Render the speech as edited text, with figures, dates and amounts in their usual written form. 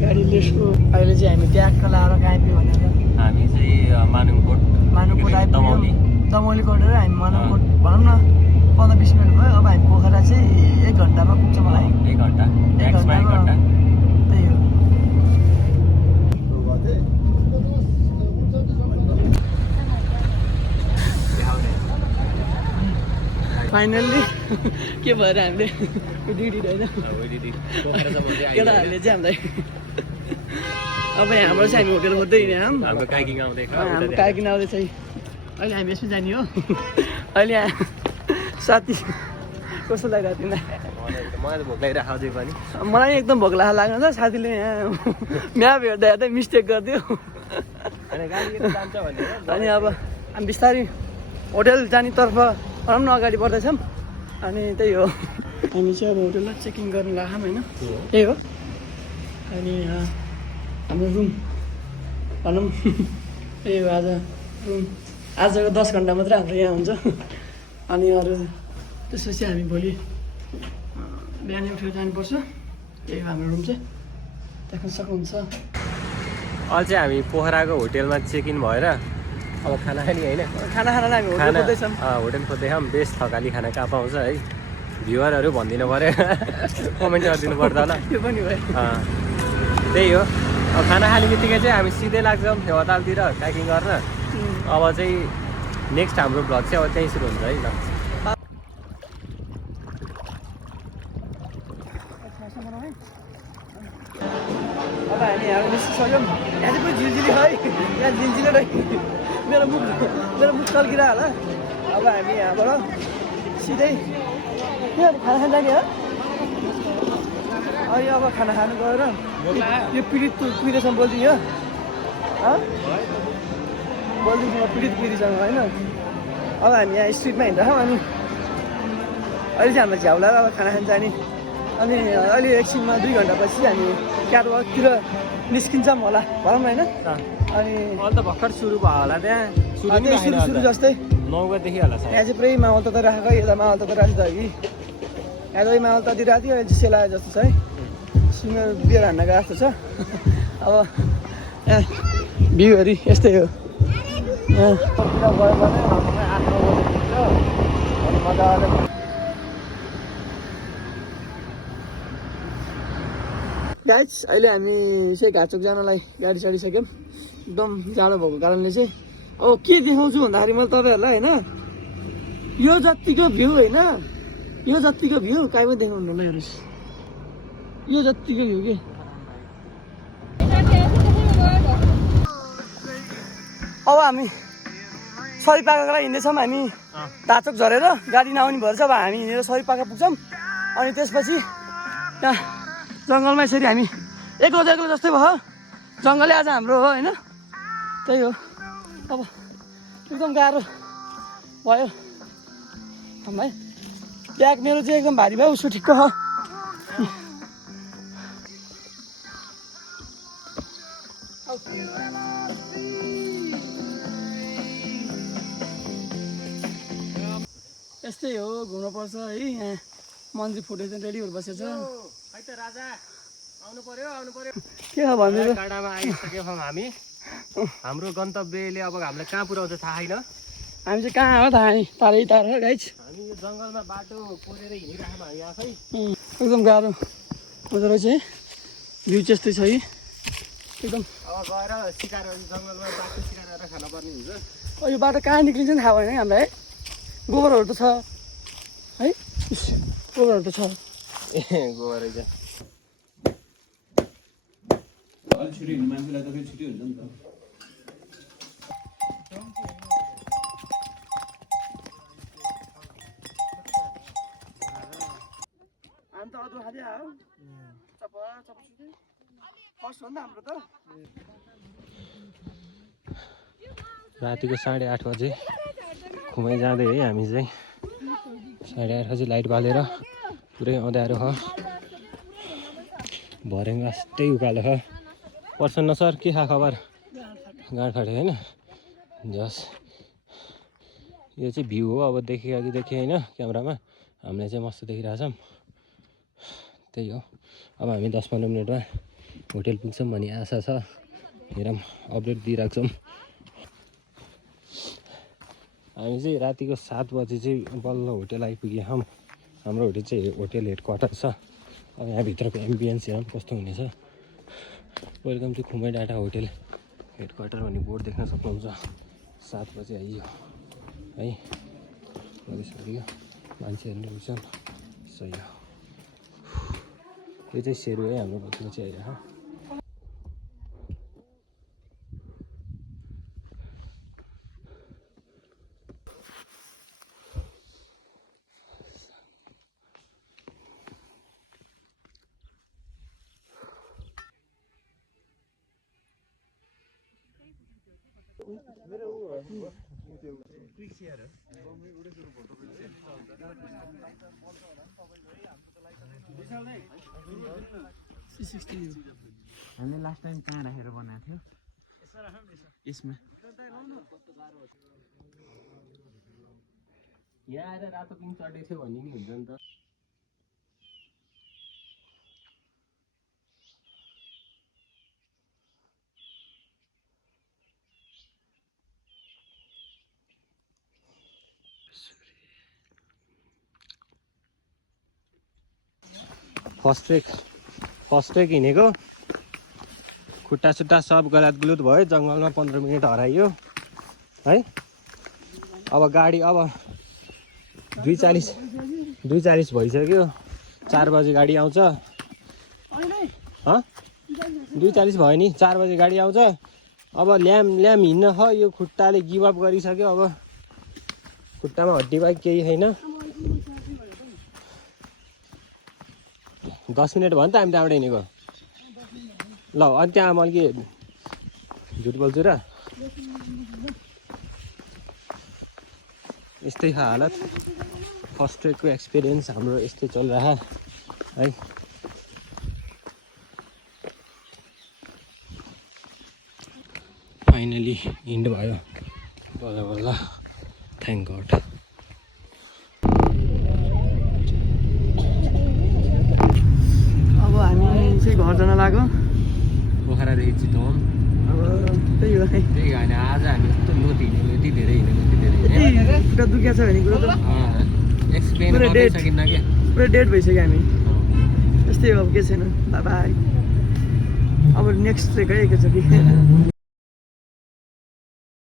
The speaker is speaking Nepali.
गाडी लिस्टको अहिले चाहिँ हामी ट्याक्क लाएर आइपुग्यो भनेर हामी चाहिँ मानुङकोट आइपुग्यौँ दमौली कोटेर हामी मानुङकोट भनौँ न 15-20 मिनट भयो अब हामी पोखरा चाहिँ 1 घन्टामा पुग्छ मलाई 1 घन्टा ट्याक्समा 1 घन्टा त्यही हो फाइनल्ली के भएर हामीले डिडी होइन केटाहरूले चाहिँ हामीलाई अब हाम्रो चाहिँ हामी होटेल खोज्दै हिँड्यौँ हाम्रो काइकिङ आउँदैछ अहिले हामी यसमा जाने हो अहिले साथी कस्तो लागिरहेको तिमीलाई मलाई त भोक लागिरहेको अझै पनि मलाई एकदम भोक लाग्नु छ साथीले यहाँ म्याप हेर्दा हेर्दै मिस्टेक गरिदियो अनि अब हामी बिस्तारै होटेल जानेतर्फ भनौँ न अगाडि बढ्दैछौँ अनि त्यही हो हामी चाहिँ अब होटेललाई चेकिङ गर्नु लाग्छौँ होइन त्यही हो अनि हाम्रो रुम भनौँ त्यही हो रुम आजको 10 घन्टा मात्रै हाम्रो यहाँ हुन्छ अनि अरू त्यसपछि हामी भोलि बिहानै उठेर जानुपर्छ त्यही हो हाम्रो रुम चाहिँ देख्न सक्नुहुन्छ अहिले चाहिँ हामी पोखराको होटेलमा चेक इन भएर अब खाना खाने होइन खाना हामी होटेल खोज्दैछौँ होटेल खोज्दैछौँ बेस्ट थकाली खाना कहाँ पाउँछ है भ्युवरहरू भनिदिनु पऱ्यो कमेन्ट गरिदिनु पर्दा होला त्यो पनि भयो त्यही हो अब खाना खाने बित्तिकै चाहिँ हामी सिधै लाग्छौँ होटलतिर प्याकिङ गर्न अब चाहिँ नेक्स्ट हाम्रो भ्लग चाहिँ अब त्यहीँ सुरु हुन्छ है ल अब हामी यहाँ निस्किसक्यौँ यहाँ चाहिँ पुरै झिलझिली है यहाँ झिलझिलो रह्यो मेरो मुख चल्किरह होला अब हामी यहाँबाट सिधै के खाना खान जाने हो अनि अब खाना खानु गएर यो पिँढीसँग बोलिदियो बोलिदिन्छु म पिँढीसँग होइन अब हामी यहाँ स्ट्रिटमा हिँड्छौँ अनि अहिले चाहिँ हाम्रो झ्याउ लगाएर अब खाना खान जाने अनि अहिले एकछिनमा 2 घन्टापछि हामी क्याटवकतिर निस्किन्छौँ होला भनौँ न होइन अनि अहिले त भर्खर सुरु भयो होला त्यहाँ सुरु जस्तै 9 बजेदेखि होला यहाँ चाहिँ पुरै माहौल त राखेको यता माहौल त राखेको छ कि यहाँ चाहिँ माहौल त दिइरहेको थियो अहिले चाहिँ सेलाए जस्तो छ है सिङ्गर बियर हान्न गएको जस्तो छ अब यहाँ भ्यूहरू यस्तै हो यहाँ गयो भने 8-9 बजी पुग्छ अनि मजाले गाइज अहिले हामी चाहिँ घाटचोक जानलाई गाडी चढिसक्यौँ एकदम जाडो भएको कारणले चाहिँ अब के देखाउँछु भन्दाखेरि मैले तपाईँहरूलाई होइन यो जतिको भ्यू होइन यो जतिको भ्यू काहीँ पनि देखाउनु होला हेर्नुहोस् यो जतिको भ्यू के अब हामी सरिपाकाको लागि हिँड्दैछौँ हामी घाटचोक झरेर गाडी नआउने भएर चाहिँ अब हामी हिँडेर सरिपाका पुग्छौँ अनि त्यसपछि त्यहाँ जङ्गलमा यसरी हामी एक्लो जस्तै भयो जङ्गलै आज हाम्रो हो होइन त्यही हो अब एकदम गाह्रो भयो हामीलाई ब्याग मेरो चाहिँ एकदम भारी भयो उसको ठिक्क हो यस्तै हो घुम्नुपर्छ है यहाँ मन्दिर फोटो चाहिँ रेडीहरू बसेछ के हो भन्नु टाढामा आइसक्यौँ हामी हाम्रो गन्तव्यले अब हामीलाई कहाँ पुऱ्याउँछ थाहा छैन हामी चाहिँ कहाँ हो थाहा नि टाढै टाढो गाइज हामी यो जङ्गलमा बाटो कोरेर हिँडिरहेको हामी आफै एकदम गाह्रो हुँदो रहेछ है भ्यू चाहिँ यस्तै छ है एकदम अब गएर सिकार जङ्गलमा बाटो सिकाएर खानु पर्ने हुन्छ यो बाटो कहाँ निक्लिन्छ नि थाहा भएन है हामीलाई है गोबरहरू त छ है गोबरहरू त छ ए गोबर रहेछ अलि छिटो हिँड्ने मान्छेलाई त फेरि छिटो हुन्छ नि त हामी त अदुवा खाँदै आयो फर्स्ट हो नि त हाम्रो त रातिको 8:30 बजे घुमै जाँदै है हामी चाहिँ 8:30 बजे लाइट बालेर पुरै अँध्यारो हो भरेङ्गा यस्तै उकालो हो प्रसन्न सर के खा खबर गाँड फाट्यो होइन जस यो चाहिँ भ्यू हो अब देखि होइन क्यामेरामा हामीले चाहिँ मस्त देखिरहेछौँ त्यही हो अब हामी 10-15 मिनटमा होटेल पुग्छौँ भन्ने आशा छ। हेरौँ, अपडेट दिइरहेको छौँ। हामी चाहिँ रातिको 7 बजी चाहिँ बल्ल होटेल आइपुग्यौँ। हाम्रो होटेल चाहिँ होटेल हेड क्वार्टर छ। अब यहाँभित्रको एम्बियन्स हेरौँ कस्तो हुनेछ। वेलकम टु खुमै डाँडा होटेल हेड क्वार्टर भन्ने बोर्ड देख्न सक्नुहुन्छ। 7 बजी आइयो है, गरिसक्यो, मान्छेहरू हुन्छन्। सही हो, यो चाहिँ सेरु है हाम्रो बस्नु चाहिँ आइरहेको। हामीले लास्ट टाइम कहाँ राखेर बनाएको थियो? यसमा यहाँ आएर रातो पिङ चढेको थियो भन्ने नि हुन्छ नि त। फर्स्ट ट्रेक हिँडेको, खुट्टा सुट्टा सब गलात गुलुत भयो। जङ्गलमा 15 मिनट हराइयो है। अब गाडी अब 2:40 भइसक्यो। 4 बजे गाडी आउँछ। 2:40 भयो नि, 4 बजे गाडी आउँछ। अब ल्याम हिँड्न ख, यो खुट्टाले गिभअप गरिसक्यो। अब खुट्टामा हड्डी बाहेक केही छैन। 10 मिनट भयो नि त हामी त्यहाँबाट हिँडेको। ल अनि त्यहाँ मैले के झुट बोल्छु र? यस्तै छ हालत। फर्स्ट ट्रेकको एक्सपिरियन्स हाम्रो यस्तै चलिरह है। फाइनली हिँड भयो बल्ल बल्ल, थ्याङ्क गड। अब हामी चाहिँ घर जान लाग्यो। पोखरादेखि चितवन। अब त्यही हो है, त्यही होइन, आज हामी यस्तो लोत हिँड्यो, यति धेरै हिँड्यो। खुट्टा दुखेको छ भन्ने कुरो त एक्सप्लेन पुरै गर्नै सकिन्न क्या। पुरै डेट भइसक्यो हामी। यस्तै हो, अब के छैन। बाई। अब नेक्स्ट ट्रेक है एकैचोटि।